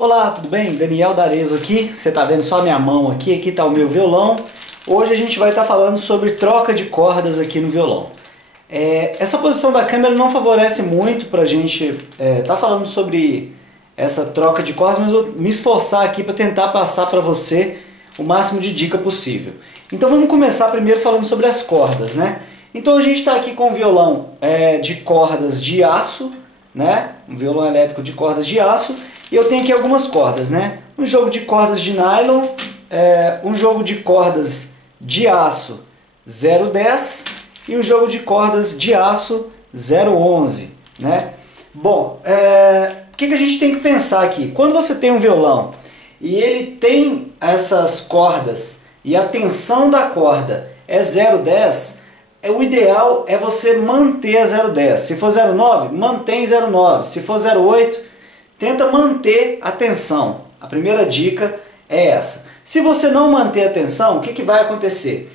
Olá, tudo bem? Daniel D'Arezzo aqui, você está vendo só minha mão aqui está o meu violão. Hoje a gente vai estar falando sobre troca de cordas aqui no violão. Essa posição da câmera não favorece muito para a gente estar falando sobre essa troca de cordas, mas eu vou me esforçar aqui para tentar passar para você o máximo de dica possível. Então vamos começar primeiro falando sobre as cordas, né? Então a gente está aqui com um violão de cordas de aço, né? Um violão elétrico de cordas de aço. E eu tenho aqui algumas cordas, né? Um jogo de cordas de nylon, um jogo de cordas de aço 0,10 e um jogo de cordas de aço 0,11, né? Bom, o que a gente tem que pensar aqui? Quando você tem um violão e ele tem essas cordas e a tensão da corda é 0,10, o ideal é você manter a 0,10. Se for 0,9, mantém 0,9. Se for 0,8, tenta manter a tensão. A primeira dica é essa. Se você não manter a tensão, o que vai acontecer?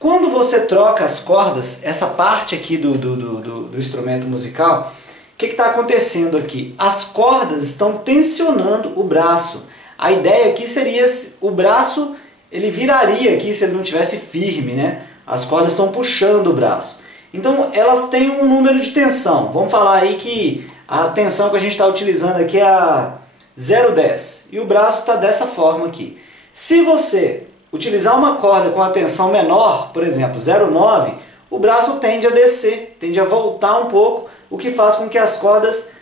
Quando você troca as cordas, essa parte aqui do instrumento musical, o que está acontecendo aqui? As cordas estão tensionando o braço. A ideia aqui seria o braço, ele viraria aqui se ele não tivesse firme, né? As cordas estão puxando o braço. Então elas têm um número de tensão. Vamos falar aí que a tensão que a gente está utilizando aqui é a 0,10 e o braço está dessa forma aqui. Se você utilizar uma corda com a tensão menor, por exemplo 0,9, o braço tende a descer, tende a voltar um pouco, o que faz com que as cordas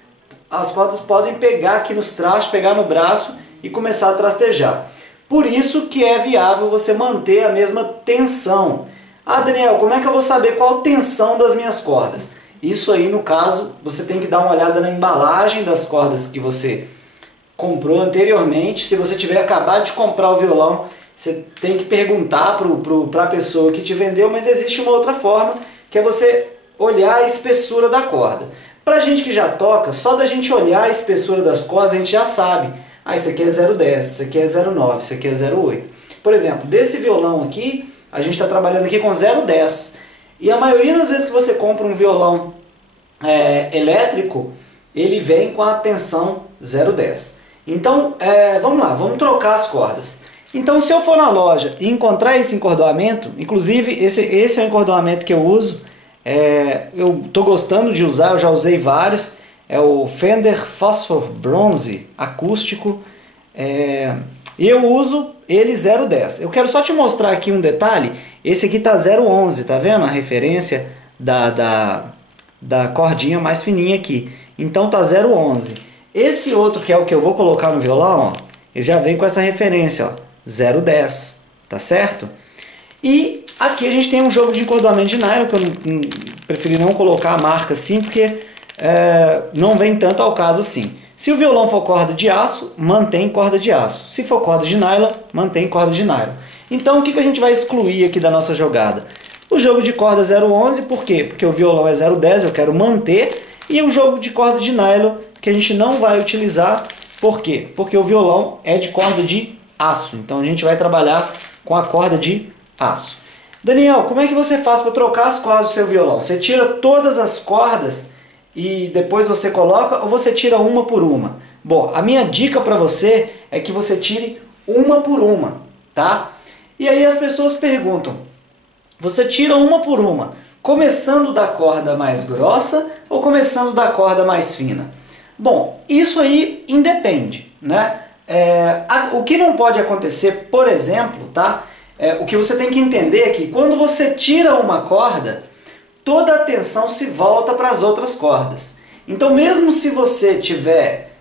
podem pegar aqui nos trastes, pegar no braço e começar a trastejar. Por isso que é viável você manter a mesma tensão. Ah, Daniel, como é que eu vou saber qual a tensão das minhas cordas? Isso aí, no caso, você tem que dar uma olhada na embalagem das cordas que você comprou anteriormente. Se você tiver acabado de comprar o violão, você tem que perguntar para a pessoa que te vendeu, mas existe uma outra forma, que é você olhar a espessura da corda. Para a gente que já toca, só da gente olhar a espessura das cordas, a gente já sabe. Ah, isso aqui é 0,10, isso aqui é 0,9, isso aqui é 0,8. Por exemplo, desse violão aqui, a gente está trabalhando aqui com 0,10. E a maioria das vezes que você compra um violão elétrico, ele vem com a tensão 0,10. Então, vamos lá, vamos trocar as cordas. Então, se eu for na loja e encontrar esse encordoamento, inclusive esse é o encordoamento que eu uso, eu estou gostando de usar, eu já usei vários, é o Fender Phosphor Bronze acústico, e eu uso ele 0,10. Eu quero só te mostrar aqui um detalhe. Esse aqui tá 0,11, tá vendo? A referência da cordinha mais fininha aqui. Então tá 0,11. Esse outro, que é o que eu vou colocar no violão, ó, ele já vem com essa referência, ó, 0,10, tá certo? E aqui a gente tem um jogo de encordoamento de nylon, que eu preferi não colocar a marca assim, porque não vem tanto ao caso assim. Se o violão for corda de aço, mantém corda de aço. Se for corda de nylon, mantém corda de nylon. Então o que a gente vai excluir aqui da nossa jogada? O jogo de corda 0,11, por quê? Porque o violão é 0,10, eu quero manter. E o jogo de corda de nylon, que a gente não vai utilizar, por quê? Porque o violão é de corda de aço. Então a gente vai trabalhar com a corda de aço. Daniel, como é que você faz para trocar as cordas do seu violão? Você tira todas as cordas e depois você coloca, ou você tira uma por uma? Bom, a minha dica para você é que você tire uma por uma, tá? E aí as pessoas perguntam, você tira uma por uma, começando da corda mais grossa ou começando da corda mais fina? Bom, isso aí independe, né? O que não pode acontecer, por exemplo, tá? O que você tem que entender é que quando você tira uma corda, toda a atenção se volta para as outras cordas. Então mesmo se você estiver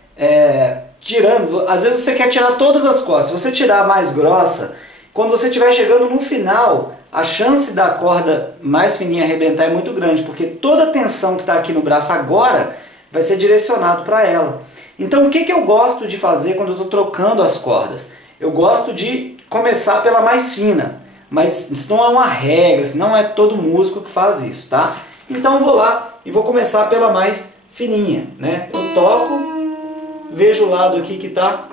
tirando, às vezes você quer tirar todas as cordas, se você tirar a mais grossa, quando você estiver chegando no final, a chance da corda mais fininha arrebentar é muito grande, porque toda a tensão que está aqui no braço agora vai ser direcionado para ela. Então o que eu gosto de fazer quando eu estou trocando as cordas? Eu gosto de começar pela mais fina. Mas isso não é uma regra, não é todo músico que faz isso, tá? Então eu vou lá e vou começar pela mais fininha, né? Eu toco, vejo o lado aqui que está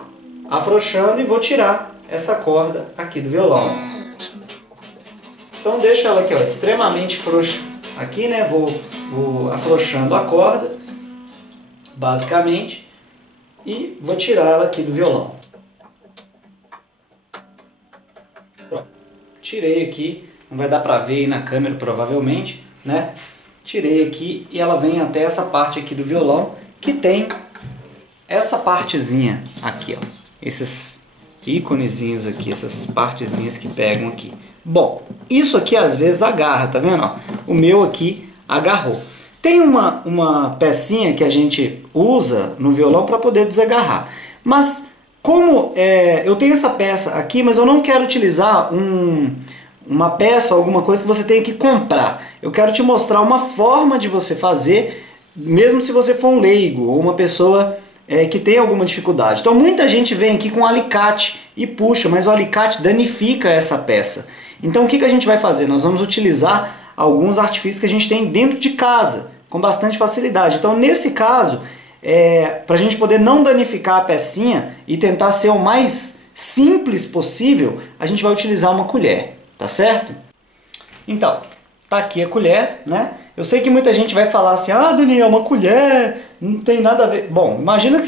afrouxando e vou tirar essa corda aqui do violão. Então deixo ela aqui, ó, extremamente frouxa aqui, né? Vou afrouxando a corda, basicamente. e vou tirar ela aqui do violão. Pronto. Tirei aqui, não vai dar pra ver aí na câmera provavelmente, né? Tirei aqui e ela vem até essa parte aqui do violão, que tem essa partezinha aqui, ó. Esses íconezinhos aqui, essas partezinhas que pegam aqui. Bom, isso aqui às vezes agarra, tá vendo? Ó, o meu aqui agarrou. Tem uma pecinha que a gente usa no violão para poder desagarrar. Mas como eu tenho essa peça aqui, mas eu não quero utilizar uma peça ou alguma coisa que você tenha que comprar. Eu quero te mostrar uma forma de você fazer, mesmo se você for um leigo ou uma pessoa que tem alguma dificuldade. Então muita gente vem aqui com alicate e puxa, mas o alicate danifica essa peça. Então o que a gente vai fazer? Nós vamos utilizar alguns artifícios que a gente tem dentro de casa, com bastante facilidade. Então nesse caso, para a gente poder não danificar a pecinha e tentar ser o mais simples possível, a gente vai utilizar uma colher, tá certo? Então, tá aqui a colher, né? Eu sei que muita gente vai falar assim, ah, Daniel, uma colher, não tem nada a ver. Bom, imagina que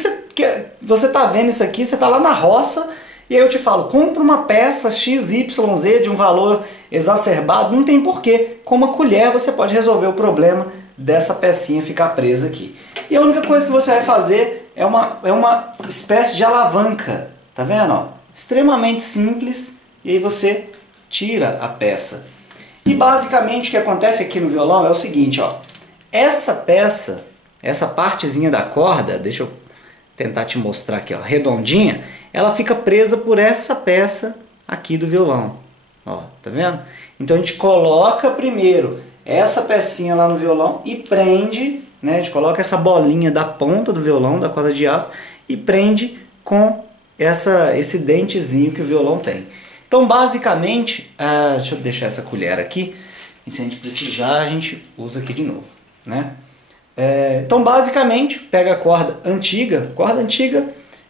você tá vendo isso aqui, você tá lá na roça, e aí eu te falo, compra uma peça XYZ de um valor exacerbado, não tem porquê. Com uma colher você pode resolver o problema dessa pecinha ficar presa aqui. E a única coisa que você vai fazer é uma espécie de alavanca, tá vendo? Ó? Extremamente simples, e aí você tira a peça. E basicamente o que acontece aqui no violão é o seguinte, ó. Essa peça, essa partezinha da corda, deixa eu tentar te mostrar aqui, ó, redondinha, ela fica presa por essa peça aqui do violão. Ó, tá vendo? Então a gente coloca primeiro essa pecinha lá no violão e prende, né? A gente coloca essa bolinha da ponta do violão, da corda de aço, e prende com esse dentezinho que o violão tem. Então basicamente, deixa eu deixar essa colher aqui, e se a gente precisar a gente usa aqui de novo, né? Então basicamente, pega a corda antiga,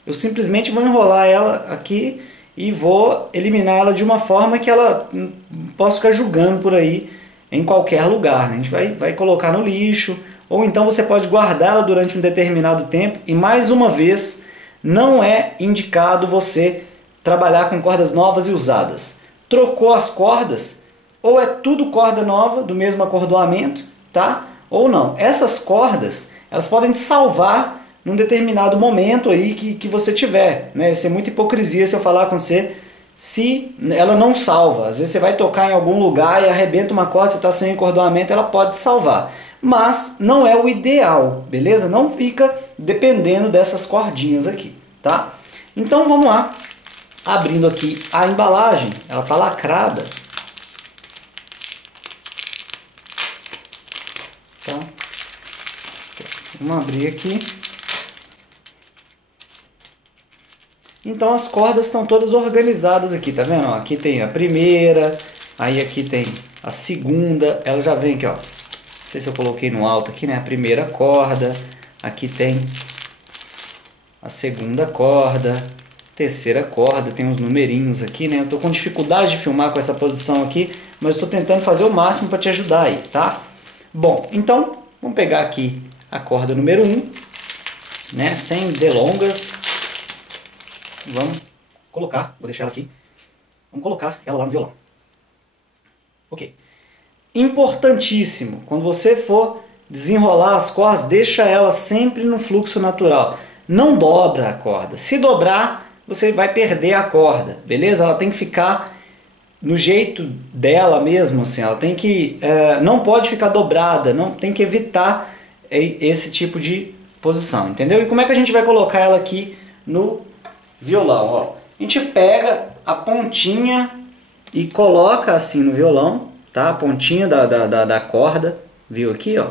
eu simplesmente vou enrolar ela aqui e vou eliminar ela de uma forma que ela não possa ficar jogando por aí em qualquer lugar, né? A gente vai colocar no lixo, ou então você pode guardá-la durante um determinado tempo, e mais uma vez, não é indicado você trabalhar com cordas novas e usadas. Trocou as cordas, ou é tudo corda nova, do mesmo acordoamento, tá? Ou não. Essas cordas, elas podem te salvar num determinado momento aí que você tiver, né? Isso é muita hipocrisia se eu falar com você se ela não salva. Às vezes você vai tocar em algum lugar e arrebenta uma corda, você está sem acordoamento, ela pode salvar. Mas não é o ideal, beleza? Não fica dependendo dessas cordinhas aqui, tá? Então vamos lá. Abrindo aqui a embalagem, ela está lacrada. Tá? Vamos abrir aqui. Então as cordas estão todas organizadas aqui, tá vendo? Ó, aqui tem a primeira, aí aqui tem a segunda, ela já vem aqui, ó. Não sei se eu coloquei no alto aqui, né? A primeira corda, aqui tem a segunda corda, terceira corda, tem uns numerinhos aqui, né? Eu tô com dificuldade de filmar com essa posição aqui, mas estou tentando fazer o máximo para te ajudar aí, tá? Bom, então vamos pegar aqui a corda número 1, né? Sem delongas. Vamos colocar, vou deixar ela aqui, vamos colocar ela lá no violão. Ok. Importantíssimo, quando você for desenrolar as cordas, deixa ela sempre no fluxo natural. Não dobra a corda. Se dobrar, você vai perder a corda, beleza? Ela tem que ficar no jeito dela mesmo, assim. Ela tem que, não pode ficar dobrada, não tem que evitar esse tipo de posição, entendeu? E como é que a gente vai colocar ela aqui no violão? Ó, a gente pega a pontinha e coloca assim no violão, tá? A pontinha da corda, viu aqui, ó?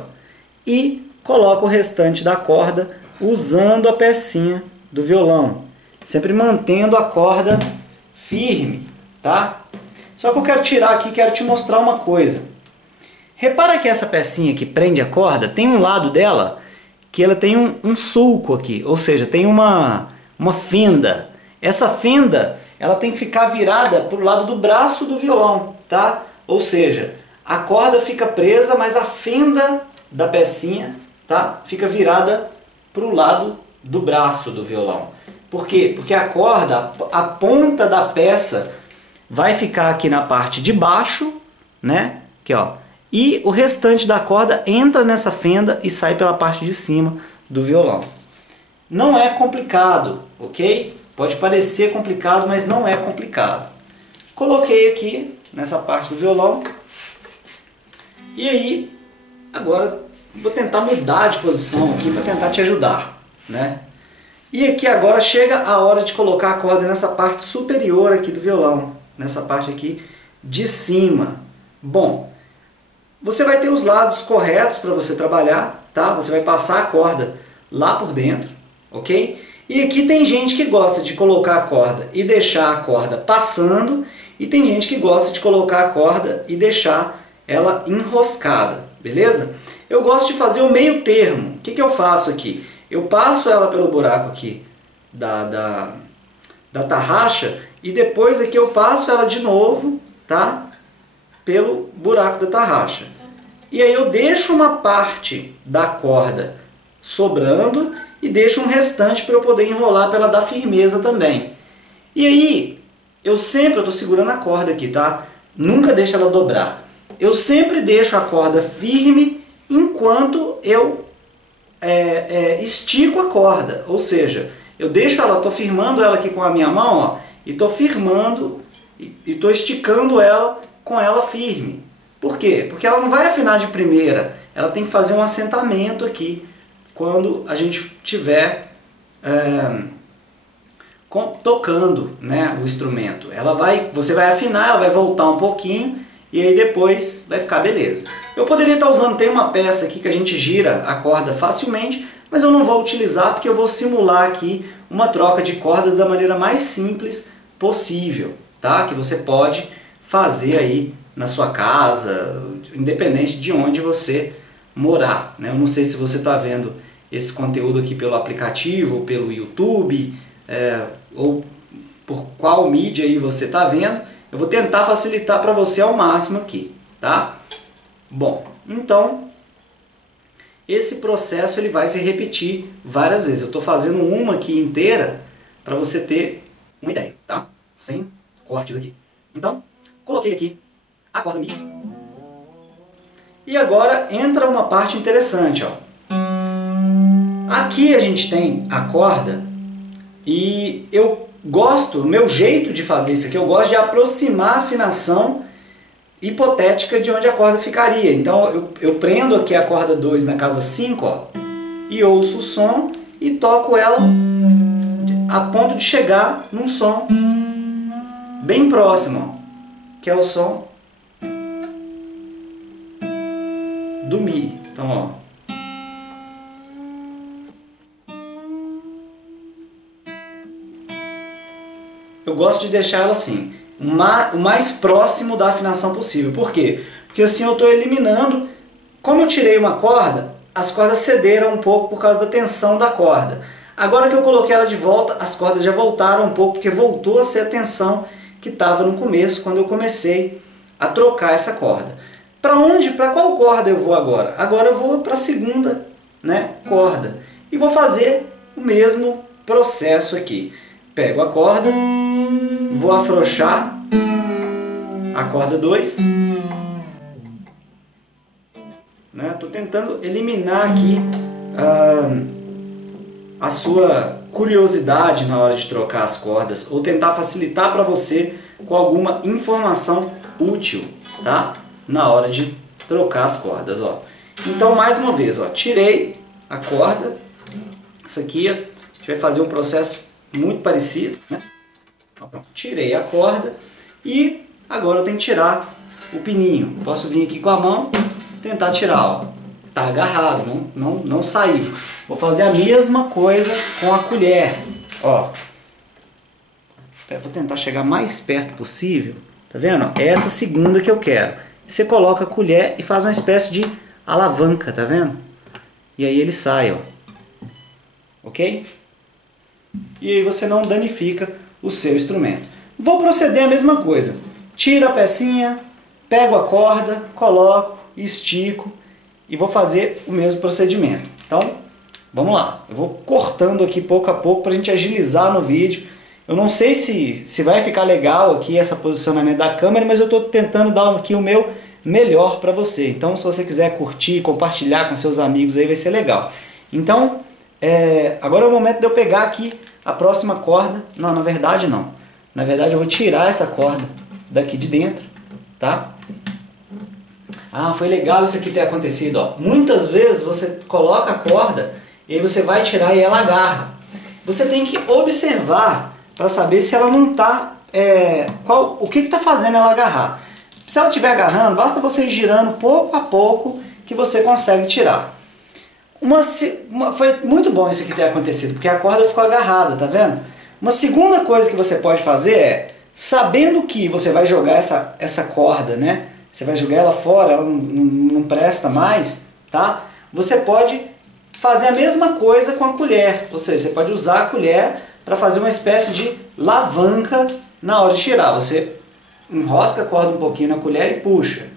E coloca o restante da corda usando a pecinha do violão, sempre mantendo a corda firme, tá? Só que eu quero tirar aqui, quero te mostrar uma coisa. Repara que essa pecinha que prende a corda, tem um lado dela que ela tem um sulco aqui, ou seja, tem uma fenda. Essa fenda, ela tem que ficar virada para o lado do braço do violão, tá? Ou seja, a corda fica presa, mas a fenda da pecinha, tá? Fica virada para o lado do braço do violão. Por quê? Porque a corda, a ponta da peça vai ficar aqui na parte de baixo, né? Aqui, ó. E o restante da corda entra nessa fenda e sai pela parte de cima do violão. Não é complicado, ok? Pode parecer complicado, mas não é complicado. Coloquei aqui nessa parte do violão. E aí, agora vou tentar mudar de posição aqui para tentar te ajudar, né? E aqui agora chega a hora de colocar a corda nessa parte superior aqui do violão, nessa parte aqui de cima. Bom, você vai ter os lados corretos para você trabalhar, tá? Você vai passar a corda lá por dentro, ok? E aqui tem gente que gosta de colocar a corda e deixar a corda passando, e tem gente que gosta de colocar a corda e deixar ela enroscada, beleza? Eu gosto de fazer o meio termo. O que eu faço aqui? Eu passo ela pelo buraco aqui da tarraxa e depois aqui eu passo ela de novo, tá? Pelo buraco da tarraxa. E aí eu deixo uma parte da corda sobrando e deixo um restante para eu poder enrolar para ela dar firmeza também. E aí, eu estou segurando a corda aqui, tá? Nunca deixo ela dobrar. Eu sempre deixo a corda firme enquanto eu estico a corda. Ou seja, eu deixo ela, estou firmando ela aqui com a minha mão, ó, e estou firmando e estou esticando ela com ela firme. Por quê? Porque ela não vai afinar de primeira, ela tem que fazer um assentamento aqui quando a gente estiver tocando, né, o instrumento. Você vai afinar, ela vai voltar um pouquinho e aí depois vai ficar beleza. Eu poderia estar usando, tem uma peça aqui que a gente gira a corda facilmente, mas eu não vou utilizar porque eu vou simular aqui uma troca de cordas da maneira mais simples possível, tá? Que você pode fazer aí na sua casa, independente de onde você morar, né? Eu não sei se você está vendo esse conteúdo aqui pelo aplicativo, pelo YouTube, ou por qual mídia aí você está vendo. Eu vou tentar facilitar para você ao máximo aqui, tá? Bom, então esse processo ele vai se repetir várias vezes. Eu estou fazendo uma aqui inteira para você ter uma ideia, tá? Sem cortes aqui. Então, coloquei aqui a corda Mi. E agora entra uma parte interessante, ó. Aqui a gente tem a corda e eu gosto, o meu jeito de fazer isso aqui, eu gosto de aproximar a afinação hipotética de onde a corda ficaria. Então eu prendo aqui a corda 2 na casa 5, ó, e ouço o som e toco ela a ponto de chegar num som bem próximo, ó, que é o som do Mi. Então, ó. Eu gosto de deixar ela assim, o mais próximo da afinação possível. Por quê? Porque assim eu estou eliminando, como eu tirei uma corda, as cordas cederam um pouco por causa da tensão da corda. Agora que eu coloquei ela de volta, as cordas já voltaram um pouco, porque voltou a ser a tensão que estava no começo, quando eu comecei a trocar essa corda. Para qual corda eu vou agora? Agora eu vou para a segunda, né, corda. E vou fazer o mesmo processo aqui. Pego a corda, vou afrouxar a corda 2. Estou tentando eliminar aqui a sua curiosidade na hora de trocar as cordas, ou tentar facilitar para você com alguma informação útil, tá? Na hora de trocar as cordas, ó. Então, mais uma vez, ó, tirei a corda. Isso aqui, ó, a gente vai fazer um processo muito parecido, né? Ó, pronto. Tirei a corda e agora eu tenho que tirar o pininho. Posso vir aqui com a mão, tentar tirar, ó. Tá agarrado, não saiu. Vou fazer a mesma coisa com a colher, ó. Vou tentar chegar mais perto possível. Tá vendo? É essa segunda que eu quero. Você coloca a colher e faz uma espécie de alavanca, tá vendo? E aí ele sai, ó. Ok? E aí você não danifica o seu instrumento. Vou proceder a mesma coisa. Tiro a pecinha, pego a corda, coloco, estico e vou fazer o mesmo procedimento. Então, vamos lá. Eu vou cortando aqui pouco a pouco para a gente agilizar no vídeo. Eu não sei se vai ficar legal aqui esse posicionamento da câmera, mas eu estou tentando dar aqui o meu melhor para você. Então, se você quiser curtir, compartilhar com seus amigos aí, vai ser legal. Então, agora é o momento de eu pegar aqui a próxima corda. Não, na verdade não. Na verdade eu vou tirar essa corda daqui de dentro, tá? Ah, foi legal isso aqui ter acontecido, ó. Muitas vezes você coloca a corda e aí você vai tirar e ela agarra. Você tem que observar para saber se ela não está... o que está fazendo ela agarrar. Se ela estiver agarrando, basta você ir girando pouco a pouco que você consegue tirar. Foi muito bom isso aqui ter acontecido, porque a corda ficou agarrada, tá vendo? Uma segunda coisa que você pode fazer é, sabendo que você vai jogar essa corda, né? Você vai jogar ela fora, ela não presta mais, tá? Você pode fazer a mesma coisa com a colher, ou seja, você pode usar a colher para fazer uma espécie de alavanca na hora de tirar. Você enrosca a corda um pouquinho na colher e puxa.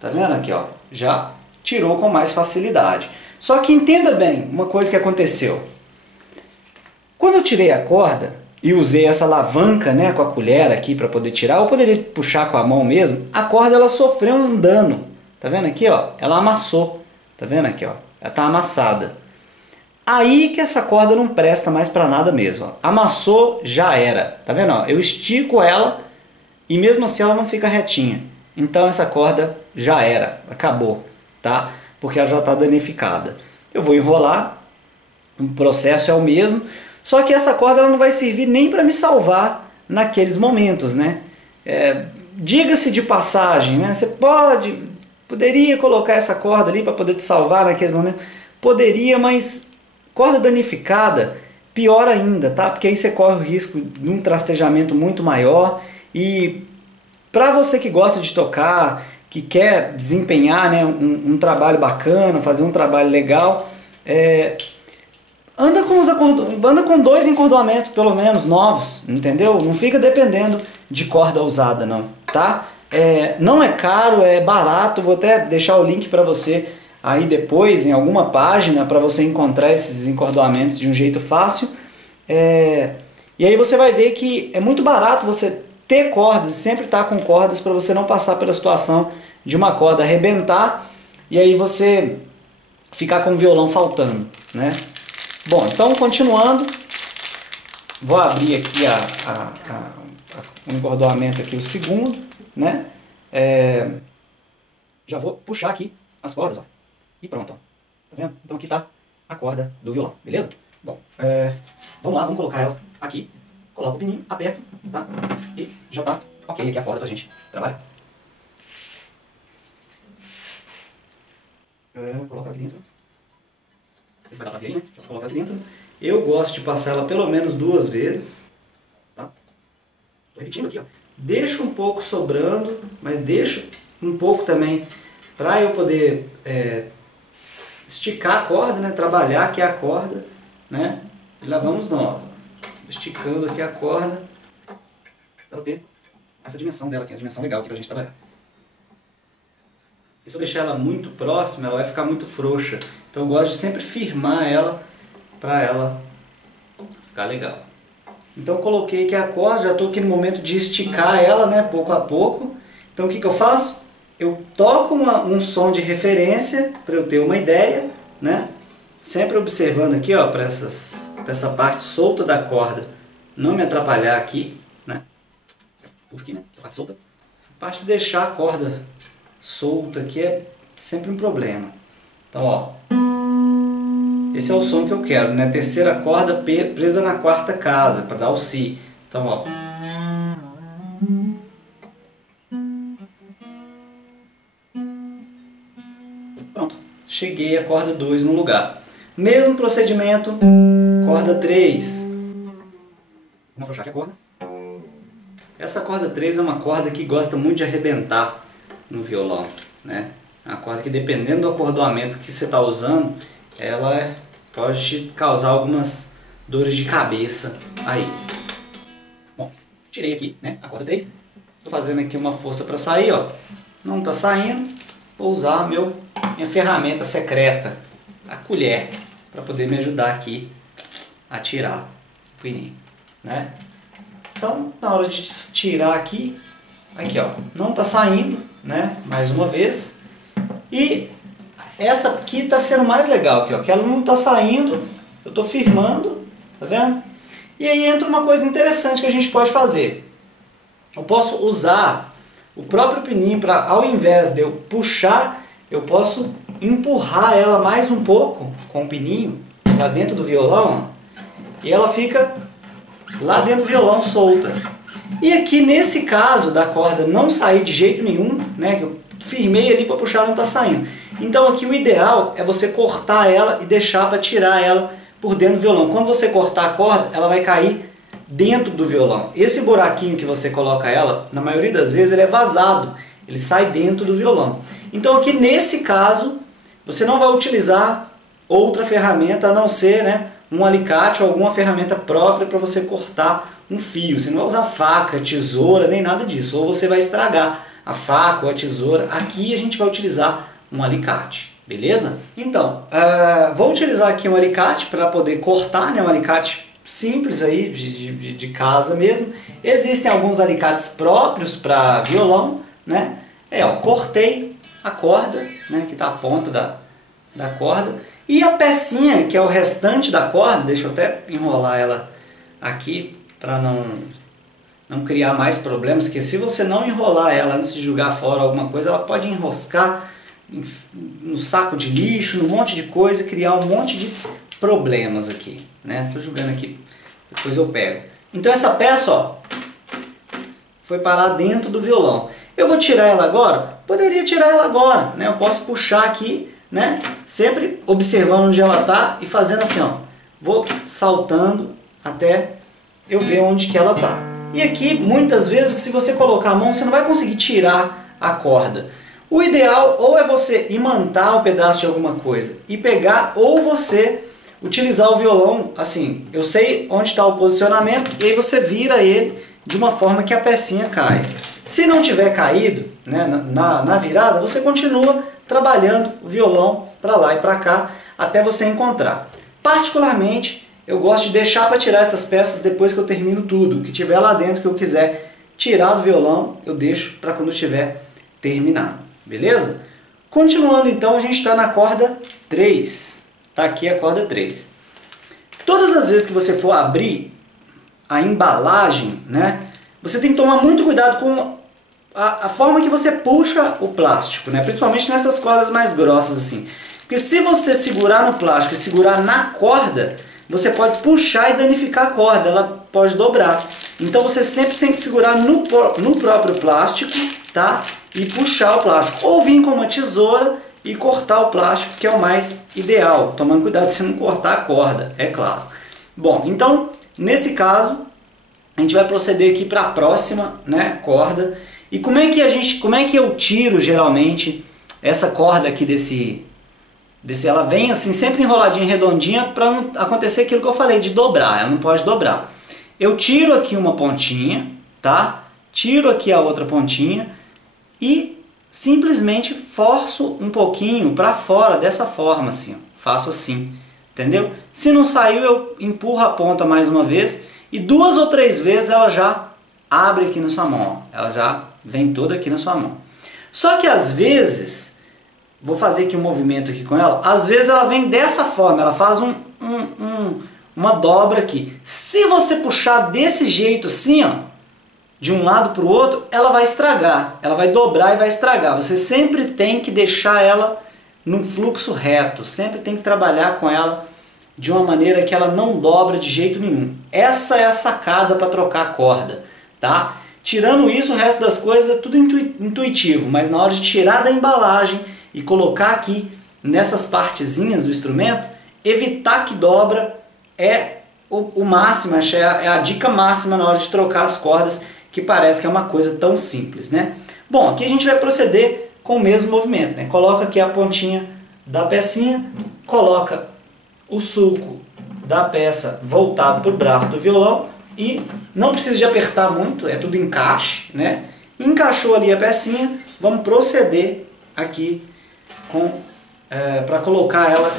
Tá vendo aqui, ó? Já tirou com mais facilidade. Só que entenda bem uma coisa que aconteceu. Quando eu tirei a corda e usei essa alavanca, né, com a colher aqui para poder tirar, eu poderia puxar com a mão mesmo, a corda ela sofreu um dano. Tá vendo aqui, ó? Ela amassou. Tá vendo aqui, ó? Ela tá amassada. Aí que essa corda não presta mais para nada mesmo, ó. Amassou, já era. Tá vendo, ó? Eu estico ela e mesmo assim ela não fica retinha. Então essa corda já era, acabou, tá? Porque ela já está danificada. Eu vou enrolar, o processo é o mesmo, só que essa corda ela não vai servir nem para me salvar naqueles momentos, né? Diga-se de passagem, né? Você poderia colocar essa corda ali para poder te salvar naqueles momentos. Poderia, mas corda danificada, pior ainda, tá? Porque aí você corre o risco de um trastejamento muito maior. E para você que gosta de tocar, que quer desempenhar, né, um trabalho bacana, fazer um trabalho legal, anda com 2 encordoamentos pelo menos novos, entendeu? Não fica dependendo de corda usada não, tá? Não é caro, é barato. Vou até deixar o link para você aí depois em alguma página para você encontrar esses encordoamentos de um jeito fácil. E aí você vai ver que é muito barato você ter cordas, sempre estar com cordas para você não passar pela situação de uma corda arrebentar e aí você ficar com o violão faltando, né? Bom, então continuando, vou abrir aqui o encordoamento aqui, o segundo, né? Já vou puxar aqui as cordas, ó, e pronto, ó. Tá vendo? Então aqui tá a corda do violão, beleza? Bom, vamos lá, vamos colocar ela aqui. Coloca o pininho, aperta, tá? E já tá ok aqui a corda pra gente trabalhar. Coloca aqui dentro. Você vai dar pra ver aí, né? Já coloca aqui dentro. Eu gosto de passar ela pelo menos 2 vezes. Tá? Tô repetindo aqui, ó. Deixo um pouco sobrando, mas deixo um pouco também pra eu poder esticar a corda, né? Trabalhar aqui a corda, né? E lá vamos nós. Esticando aqui a corda para ela ter essa dimensão dela aqui, a dimensão legal aqui para a gente trabalhar. E se eu deixar ela muito próxima, ela vai ficar muito frouxa. Então eu gosto de sempre firmar ela para ela ficar legal. Então coloquei aqui a corda, já estou aqui no momento de esticar ela, né, pouco a pouco. Então o que eu faço? Eu toco um som de referência para eu ter uma ideia, né? Sempre observando aqui, ó, para essa parte solta da corda não me atrapalhar aqui, né? Puxa aqui, né? Essa parte solta. Essa parte de deixar a corda solta aqui é sempre um problema. Então, ó, esse é o som que eu quero, né? Terceira corda presa na quarta casa, para dar o si. Então, ó. Pronto. Cheguei a corda 2 no lugar. Mesmo procedimento, corda 3. Vamos afrouxar aqui a corda. Essa corda 3 é uma corda que gosta muito de arrebentar no violão, né? É uma corda que, dependendo do acordoamento que você está usando, ela pode te causar algumas dores de cabeça aí. Bom, tirei aqui, né, a corda 3. Estou fazendo aqui uma força para sair, ó. Não está saindo. Vou usar minha ferramenta secreta, a colher. para poder me ajudar aqui a tirar o pininho, né? Então, na hora de tirar aqui, ó, não tá saindo, né? Mais uma vez. E essa aqui tá sendo mais legal aqui, ó, que ela não tá saindo, eu tô firmando, tá vendo? E aí entra uma coisa interessante que a gente pode fazer. Eu posso usar o próprio pininho para, ao invés de eu puxar, eu posso empurrar ela mais um pouco com o pininho lá dentro do violão, ó, e ela fica lá dentro do violão solta. E aqui nesse caso da corda não sair de jeito nenhum, né, que eu firmei ali para puxar, não está saindo. Então aqui o ideal é você cortar ela e deixar para tirar ela por dentro do violão. Quando você cortar a corda, ela vai cair dentro do violão. Esse buraquinho que você coloca ela, na maioria das vezes ele é vazado, ele sai dentro do violão. Então aqui nesse caso, você não vai utilizar outra ferramenta a não ser, né, um alicate ou alguma ferramenta própria para você cortar um fio. Você não vai usar faca, tesoura, nem nada disso. Ou você vai estragar a faca ou a tesoura. Aqui a gente vai utilizar um alicate, beleza? Então, vou utilizar aqui um alicate para poder cortar, né, um alicate simples aí, de casa mesmo. Existem alguns alicates próprios para violão, né? Ó, cortei a corda, né, que está a ponta da corda. E a pecinha, que é o restante da corda, deixa eu até enrolar ela aqui para não criar mais problemas, porque se você não enrolar ela antes de jogar fora alguma coisa, ela pode enroscar no saco de lixo, num monte de coisa, criar um monte de problemas aqui, né? Tô jogando aqui, depois eu pego. Então essa peça, ó, foi parar dentro do violão. Eu vou tirar ela agora? Poderia tirar ela agora, né? Eu posso puxar aqui, né? Sempre observando onde ela tá e fazendo assim, ó. Vou saltando até eu ver onde que ela tá. E aqui, muitas vezes, se você colocar a mão, você não vai conseguir tirar a corda. O ideal ou é você imantar o pedaço de alguma coisa e pegar, ou você utilizar o violão, assim, eu sei onde está o posicionamento, e aí você vira ele de uma forma que a pecinha caia. Se não tiver caído, né, na virada, você continua trabalhando o violão para lá e para cá até você encontrar. Particularmente, eu gosto de deixar para tirar essas peças depois que eu termino tudo. O que tiver lá dentro que eu quiser tirar do violão, eu deixo para quando estiver terminado. Beleza? Continuando então, a gente está na corda 3. Está aqui a corda 3. Todas as vezes que você for abrir a embalagem, né, você tem que tomar muito cuidado com a forma que você puxa o plástico, né, principalmente nessas cordas mais grossas assim. Porque se você segurar no plástico e segurar na corda, você pode puxar e danificar a corda, ela pode dobrar. Então você sempre tem que segurar no próprio plástico, tá? E puxar o plástico. Ou vir com uma tesoura e cortar o plástico, que é o mais ideal. Tomando cuidado de não cortar a corda, é claro. Bom, então, nesse caso, a gente vai proceder aqui para a próxima, né, corda. E como é que eu tiro geralmente essa corda aqui ela vem assim sempre enroladinha, redondinha, para não acontecer aquilo que eu falei de dobrar, ela não pode dobrar. Eu tiro aqui uma pontinha, tá? Tiro aqui a outra pontinha e simplesmente forço um pouquinho para fora dessa forma assim, ó. Faço assim, entendeu? Se não saiu, eu empurro a ponta mais uma vez e 2 ou 3 vezes ela já abre aqui na sua mão, ó. Ela já vem toda aqui na sua mão. Só que às vezes, vou fazer aqui um movimento aqui com ela, às vezes ela vem dessa forma, ela faz uma dobra aqui. Se você puxar desse jeito assim, ó, de um lado para o outro, ela vai estragar, ela vai dobrar e vai estragar. Você sempre tem que deixar ela num fluxo reto, sempre tem que trabalhar com ela de uma maneira que ela não dobra de jeito nenhum. Essa é a sacada para trocar a corda, tá? Tirando isso, o resto das coisas é tudo intuitivo, mas na hora de tirar da embalagem e colocar aqui nessas partezinhas do instrumento, evitar que dobra é o máximo, é a dica máxima na hora de trocar as cordas, que parece que é uma coisa tão simples, né? Bom, aqui a gente vai proceder com o mesmo movimento, né? Coloca aqui a pontinha da pecinha, coloca o sulco da peça voltado para o braço do violão e não precisa de apertar muito, é tudo encaixe, né? Encaixou ali a pecinha, vamos proceder aqui para colocar ela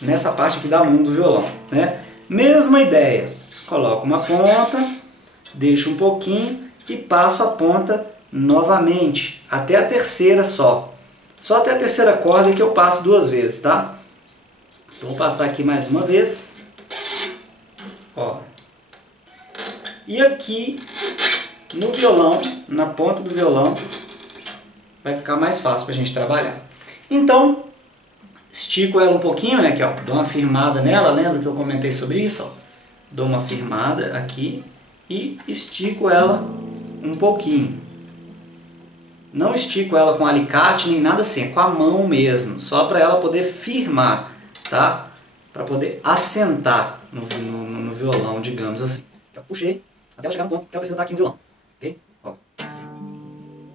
nessa parte aqui da mão do violão, né? Mesma ideia, coloco uma ponta, deixo um pouquinho e passo a ponta novamente, até a terceira só. Só até a terceira corda que eu passo 2 vezes, tá? Então vou passar aqui mais uma vez. Ó. E aqui no violão, na ponta do violão, vai ficar mais fácil pra gente trabalhar. Então, estico ela um pouquinho, né? Aqui, ó, dou uma firmada nela, lembra que eu comentei sobre isso? Ó? Dou uma firmada aqui e estico ela um pouquinho. Não estico ela com alicate nem nada assim, é com a mão mesmo, só para ela poder firmar, tá? Para poder assentar no violão, digamos assim. Eu puxei até ela chegar no ponto que ela precisa estar aqui no violão, ok? Ó.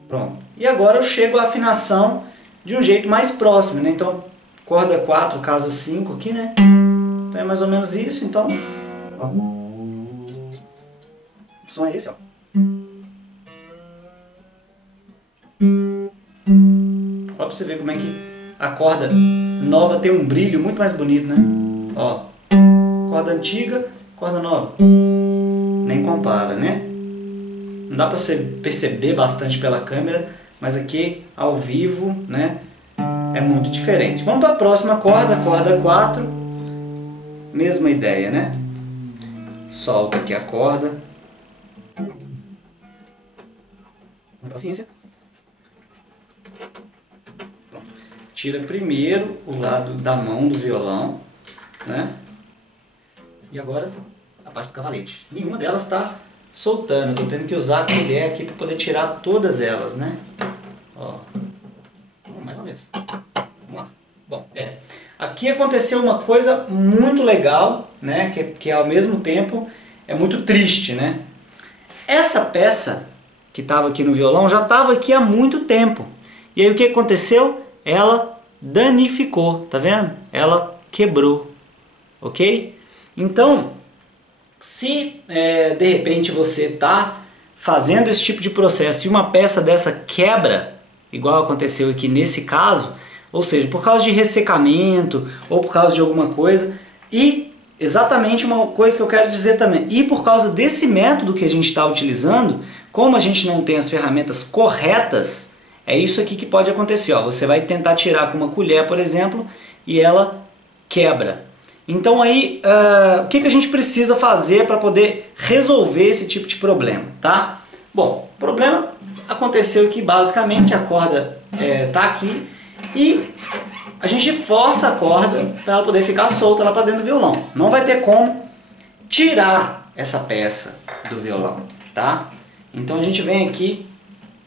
Pronto. E agora eu chego à afinação de um jeito mais próximo, né? Então, corda 4, casa 5 aqui, né? Então é mais ou menos isso, então... Ó. O som é esse, ó. Ó, pra você ver como é que a corda nova tem um brilho muito mais bonito, né? Ó, corda antiga, corda nova. Nem compara, né? Não dá pra você perceber bastante pela câmera, mas aqui ao vivo, né? É muito diferente. Vamos para a próxima corda, corda 4. Mesma ideia, né? Solta aqui a corda. Paciência. Pronto. Tira primeiro o lado da mão do violão, né? E agora a parte do cavalete. Nenhuma delas está soltando. Eu estou tendo que usar a colher aqui para poder tirar todas elas, né? Ó. Mais uma vez. Vamos lá. Bom, aqui aconteceu uma coisa muito legal, né? Que ao mesmo tempo é muito triste, né? Essa peça que estava aqui no violão já estava aqui há muito tempo. E aí o que aconteceu? Ela danificou, tá vendo? Ela quebrou, ok? Então, se de repente você está fazendo esse tipo de processo e uma peça dessa quebra, igual aconteceu aqui nesse caso, ou seja, por causa de ressecamento ou por causa de alguma coisa, e exatamente uma coisa que eu quero dizer também, e por causa desse método que a gente está utilizando, como a gente não tem as ferramentas corretas, é isso aqui que pode acontecer. Ó, você vai tentar tirar com uma colher, por exemplo, e ela quebra. Então aí, o que a gente precisa fazer para poder resolver esse tipo de problema, tá? Bom, o problema aconteceu que basicamente a corda tá aqui e a gente força a corda para ela poder ficar solta lá para dentro do violão. Não vai ter como tirar essa peça do violão, tá? Então a gente vem aqui,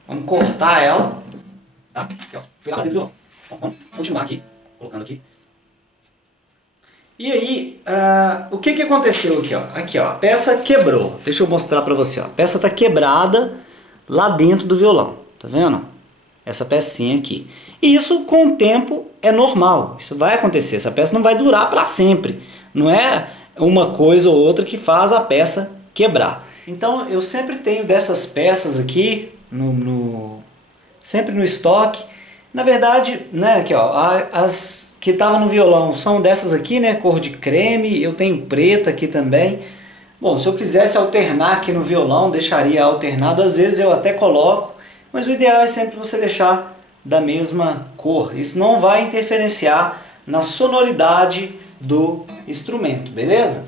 vamos cortar ela, tá? Aqui, ó, fui lá para dentro do violão. Bom, vamos continuar aqui, colocando aqui. E aí, o que aconteceu aqui, ó? Aqui, ó, a peça quebrou. Deixa eu mostrar para você, ó. A peça está quebrada lá dentro do violão, tá vendo? Essa pecinha aqui. E isso com o tempo é normal, isso vai acontecer. Essa peça não vai durar para sempre. Não é uma coisa ou outra que faz a peça quebrar. Então eu sempre tenho dessas peças aqui, sempre no estoque. Na verdade, né, aqui, ó, as que estavam no violão são dessas aqui, né, cor de creme. Eu tenho preta aqui também. Bom, se eu quisesse alternar aqui no violão, deixaria alternado. Às vezes eu até coloco, mas o ideal é sempre você deixar da mesma cor. Isso não vai interferenciar na sonoridade do instrumento, beleza?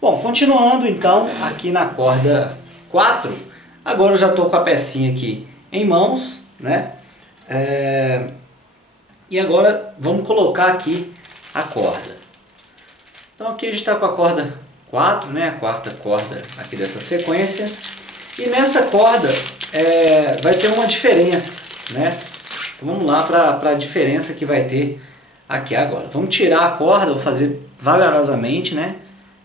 Bom, continuando então aqui na corda 4, agora eu já estou com a pecinha aqui em mãos, né? E agora vamos colocar aqui a corda. Então aqui a gente está com a corda 4, né? A quarta corda aqui dessa sequência. E nessa corda vai ter uma diferença, né? Então vamos lá para a diferença que vai ter aqui agora. Vamos tirar a corda, vou fazer vagarosamente, né?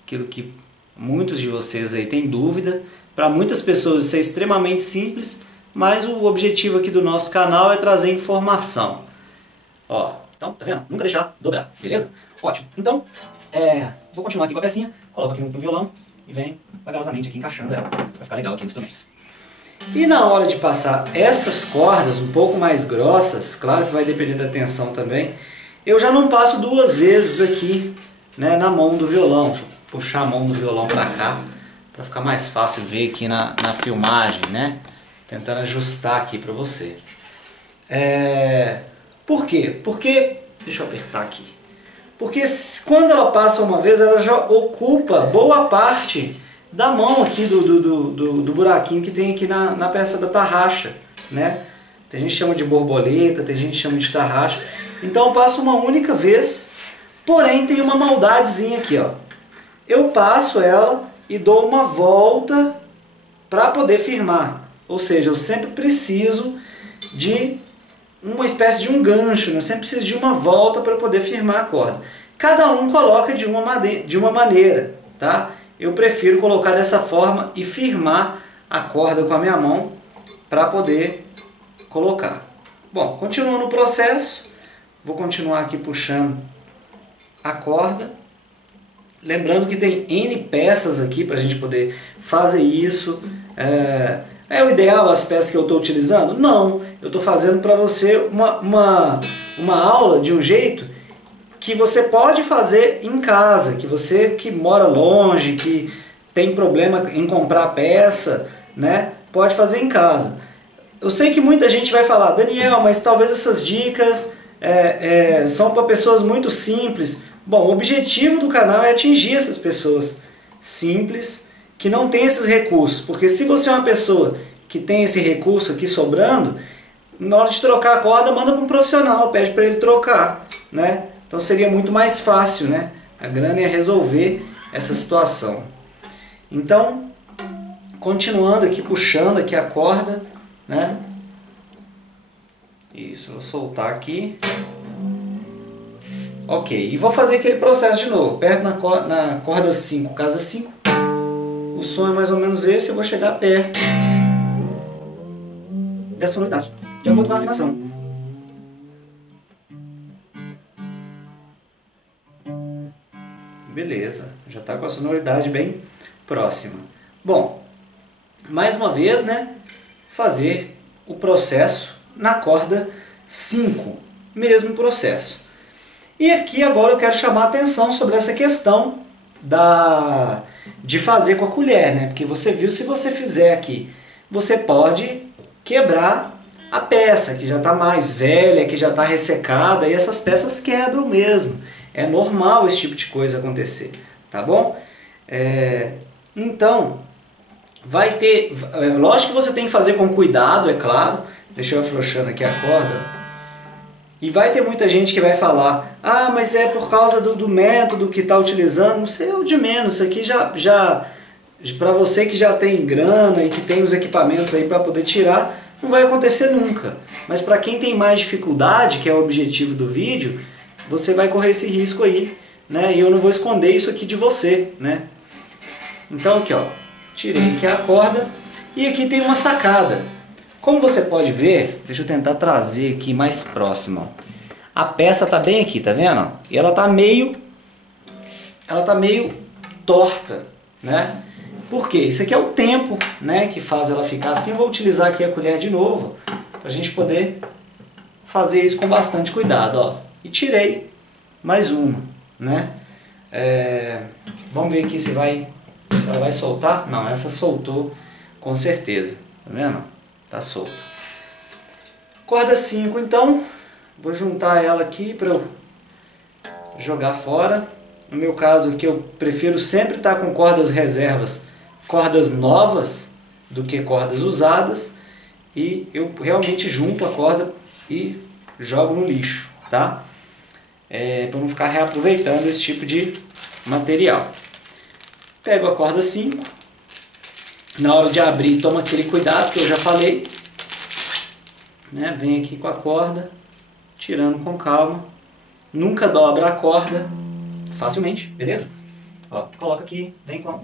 Aquilo que muitos de vocês aí têm dúvida. Para muitas pessoas isso é extremamente simples, mas o objetivo aqui do nosso canal é trazer informação. Ó, então, tá vendo? Nunca deixar dobrar, beleza? Ótimo. Então, vou continuar aqui com a pecinha, coloco aqui no violão e venho vagarosamente aqui encaixando ela. Vai ficar legal aqui o instrumento. E na hora de passar essas cordas um pouco mais grossas, claro que vai depender da tensão também, eu já não passo duas vezes aqui, né, na mão do violão. Deixa eu puxar a mão do violão para cá, para ficar mais fácil ver aqui na filmagem, né? Tentando ajustar aqui para você. Por quê? Porque, deixa eu apertar aqui. Porque quando ela passa uma vez, ela já ocupa boa parte da mão aqui do buraquinho que tem aqui na peça da tarraxa, né? Tem gente que chama de borboleta, tem gente que chama de tarraxa. Então eu passo uma única vez, porém tem uma maldadezinha aqui, ó. Eu passo ela e dou uma volta para poder firmar. Ou seja, eu sempre preciso de uma espécie de um gancho, né? Eu sempre preciso de uma volta para poder firmar a corda. Cada um coloca de uma maneira, tá? Eu prefiro colocar dessa forma e firmar a corda com a minha mão para poder colocar. Bom, continuando o processo, vou continuar aqui puxando a corda. Lembrando que tem N peças aqui para a gente poder fazer isso. É o ideal as peças que eu estou utilizando? Não, eu estou fazendo para você uma aula de um jeito que você pode fazer em casa, que você que mora longe, que tem problema em comprar peça, né, pode fazer em casa. Eu sei que muita gente vai falar, Daniel, mas talvez essas dicas são para pessoas muito simples. Bom, o objetivo do canal é atingir essas pessoas simples, que não tem esses recursos, porque se você é uma pessoa que tem esse recurso aqui sobrando, na hora de trocar a corda, manda para um profissional, pede para ele trocar, né? Então seria muito mais fácil, né? A grana é resolver essa situação. Então, continuando aqui, puxando aqui a corda, né? Isso, vou soltar aqui. Ok, e vou fazer aquele processo de novo. Aperto na corda 5, casa 5. O som é mais ou menos esse, eu vou chegar perto dessa sonoridade, de acordo com a afinação. Beleza, já está com a sonoridade bem próxima. Bom, mais uma vez, né, fazer o processo na corda 5, mesmo processo. E aqui agora eu quero chamar a atenção sobre essa questão de fazer com a colher, né? Porque você viu, se você fizer aqui, você pode quebrar a peça, que já está mais velha, que já está ressecada, e essas peças quebram mesmo. É normal esse tipo de coisa acontecer, tá bom? Então, vai ter... lógico que você tem que fazer com cuidado, é claro. Deixa eu afrouxando aqui a corda. E vai ter muita gente que vai falar, ah, mas é por causa do método que está utilizando. Não sei, é o de menos. Isso aqui já para você que já tem grana e que tem os equipamentos aí para poder tirar, não vai acontecer nunca. Mas para quem tem mais dificuldade, que é o objetivo do vídeo, você vai correr esse risco aí, né? E eu não vou esconder isso aqui de você, né? Então aqui, ó, tirei aqui a corda e aqui tem uma sacada. Como você pode ver, deixa eu tentar trazer aqui mais próximo. A peça tá bem aqui, tá vendo? E ela tá meio torta, né? Por quê? Isso aqui é o tempo, né, que faz ela ficar assim. Eu vou utilizar aqui a colher de novo, pra gente poder fazer isso com bastante cuidado, ó. E tirei mais uma, né? Vamos ver aqui se ela vai soltar. Não, essa soltou com certeza, tá vendo? Tá solto. Corda 5, então, vou juntar ela aqui para eu jogar fora. No meu caso aqui eu prefiro sempre estar com cordas reservas, cordas novas do que cordas usadas. E eu realmente junto a corda e jogo no lixo, tá? Para não ficar reaproveitando esse tipo de material. Pego a corda 5. Na hora de abrir, toma aquele cuidado que eu já falei, né? Vem aqui com a corda, tirando com calma. Nunca dobra a corda facilmente, beleza? Ó, coloca aqui, vem com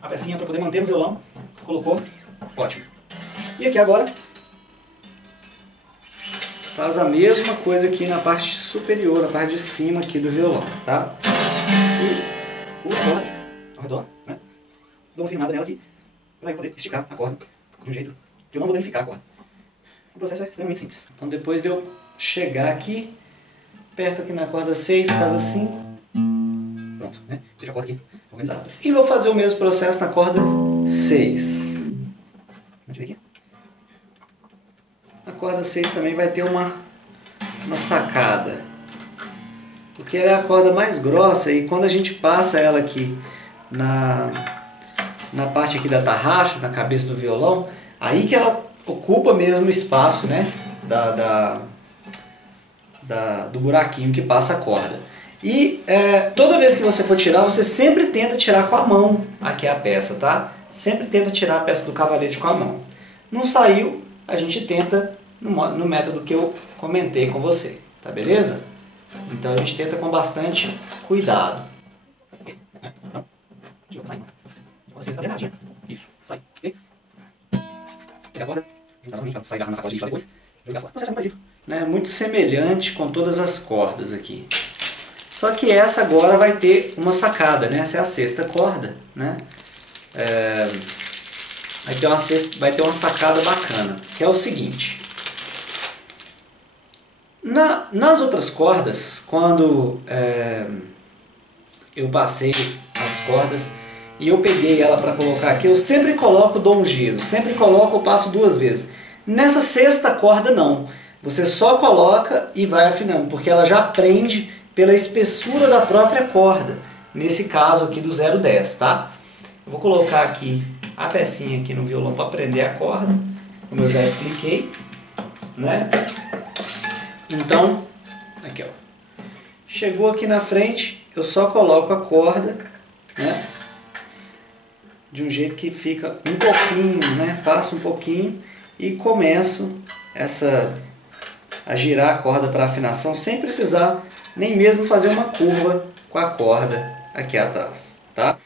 a pecinha para poder manter o violão. Colocou, ótimo. E aqui agora, faz a mesma coisa aqui na parte superior, na parte de cima aqui do violão, tá? E o corda ao redor, né? Dou uma firmada nela aqui, para eu poder esticar a corda de um jeito que eu não vou danificar a corda. O processo é extremamente simples. Então depois de eu chegar aqui, aperto aqui na corda 6, casa 5. Pronto, né? Deixa a corda aqui organizada. E vou fazer o mesmo processo na corda 6. Vamos ver aqui. A corda 6 também vai ter uma sacada. Porque ela é a corda mais grossa e quando a gente passa ela aqui na parte aqui da tarraxa, na cabeça do violão, aí que ela ocupa mesmo o espaço, né, do buraquinho que passa a corda. E toda vez que você for tirar, você sempre tenta tirar com a mão aqui a peça, tá? Sempre tenta tirar a peça do cavalete com a mão. Não saiu, a gente tenta no método que eu comentei com você, tá beleza? Então a gente tenta com bastante cuidado. Isso, sai. Pega agora, juntar novamente, vai sair agarrando na sacola de lixo depois. Jogar fora. Processo muito parecido, né? Muito semelhante com todas as cordas aqui. Só que essa agora vai ter uma sacada, né? Essa é a sexta corda, né? Vai ter uma sacada bacana, que é o seguinte. Nas outras cordas, quando eu passei as cordas e eu peguei ela para colocar aqui, eu sempre coloco, dou um giro, sempre coloco, eu passo 2 vezes. Nessa sexta corda não, você só coloca e vai afinando, porque ela já prende pela espessura da própria corda, nesse caso aqui do 010, tá? Eu vou colocar aqui a pecinha aqui no violão para prender a corda, como eu já expliquei, né? Então, aqui ó, chegou aqui na frente, eu só coloco a corda, né? De um jeito que fica um pouquinho, né? Passo um pouquinho e começo a girar a corda para afinação sem precisar nem mesmo fazer uma curva com a corda aqui atrás, tá?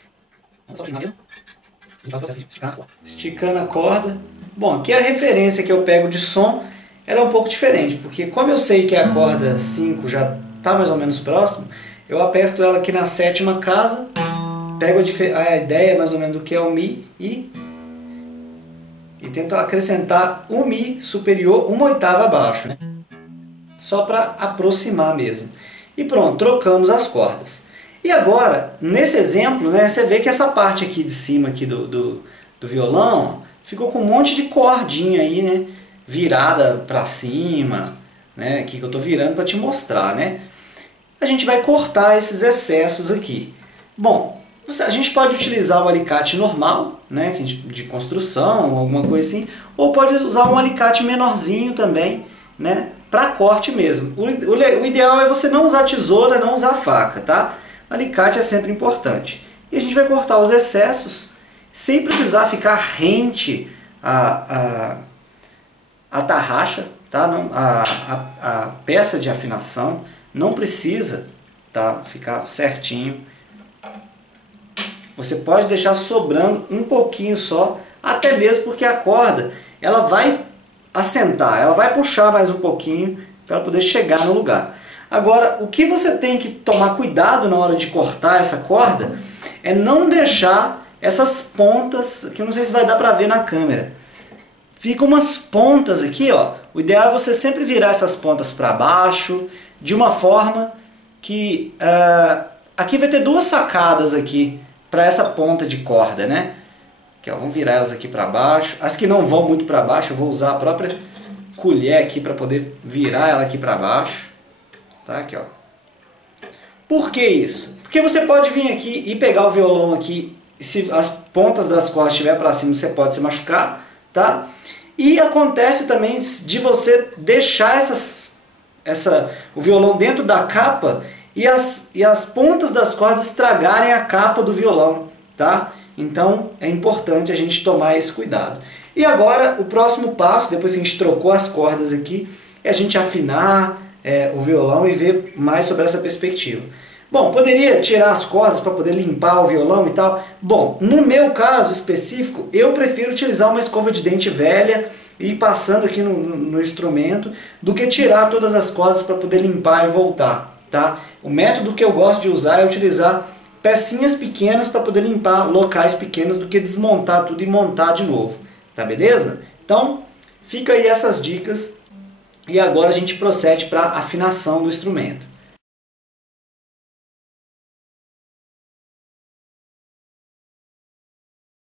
Só afinar mesmo. A gente faz o processo de esticar a corda. Esticando a corda. Bom, aqui a referência que eu pego de som, ela é um pouco diferente, porque como eu sei que a corda 5 já está mais ou menos próximo, eu aperto ela aqui na 7ª casa, pego a ideia mais ou menos do que é o Mi e tento acrescentar o Mi superior 1/8 abaixo, né? Só para aproximar mesmo. E pronto, trocamos as cordas. E agora, nesse exemplo, né, você vê que essa parte aqui de cima aqui do violão ficou com um monte de cordinha aí, né, virada para cima, né, aqui que eu estou virando para te mostrar, né. A gente vai cortar esses excessos aqui. Bom, a gente pode utilizar o alicate normal, né, de construção, alguma coisa assim, ou pode usar um alicate menorzinho também, né, para corte mesmo. O ideal é você não usar tesoura, não usar faca, tá? O alicate é sempre importante. E a gente vai cortar os excessos sem precisar ficar rente a tarraxa, tá? Não, a peça de afinação não precisa, tá, ficar certinho. Você pode deixar sobrando um pouquinho só, até mesmo porque a corda ela vai assentar, ela vai puxar mais um pouquinho para ela poder chegar no lugar. Agora, o que você tem que tomar cuidado na hora de cortar essa corda é não deixar essas pontas, que eu não sei se vai dar para ver na câmera. Ficam umas pontas aqui, ó. O ideal é você sempre virar essas pontas para baixo, de uma forma que aqui vai ter 2 sacadas aqui para essa ponta de corda, né? Aqui, ó, vamos virar elas aqui para baixo. As que não vão muito para baixo, eu vou usar a própria colher aqui para poder virar ela aqui para baixo. Tá? Aqui, ó. Por que isso? Porque você pode vir aqui e pegar o violão aqui, e se as pontas das cordas estiver para cima, você pode se machucar, tá? E acontece também de você deixar o violão dentro da capa e as pontas das cordas estragarem a capa do violão, tá? Então é importante a gente tomar esse cuidado. E agora o próximo passo, depois que a gente trocou as cordas aqui, é a gente afinar o violão e ver mais sobre essa perspectiva. Bom, poderia tirar as cordas para poder limpar o violão e tal. Bom, no meu caso específico, eu prefiro utilizar uma escova de dente velha e ir passando aqui no instrumento, do que tirar todas as cordas para poder limpar e voltar, tá? O método que eu gosto de usar é utilizar pecinhas pequenas para poder limpar locais pequenos, do que desmontar tudo e montar de novo, tá beleza? Então, fica aí essas dicas e agora a gente procede para a afinação do instrumento.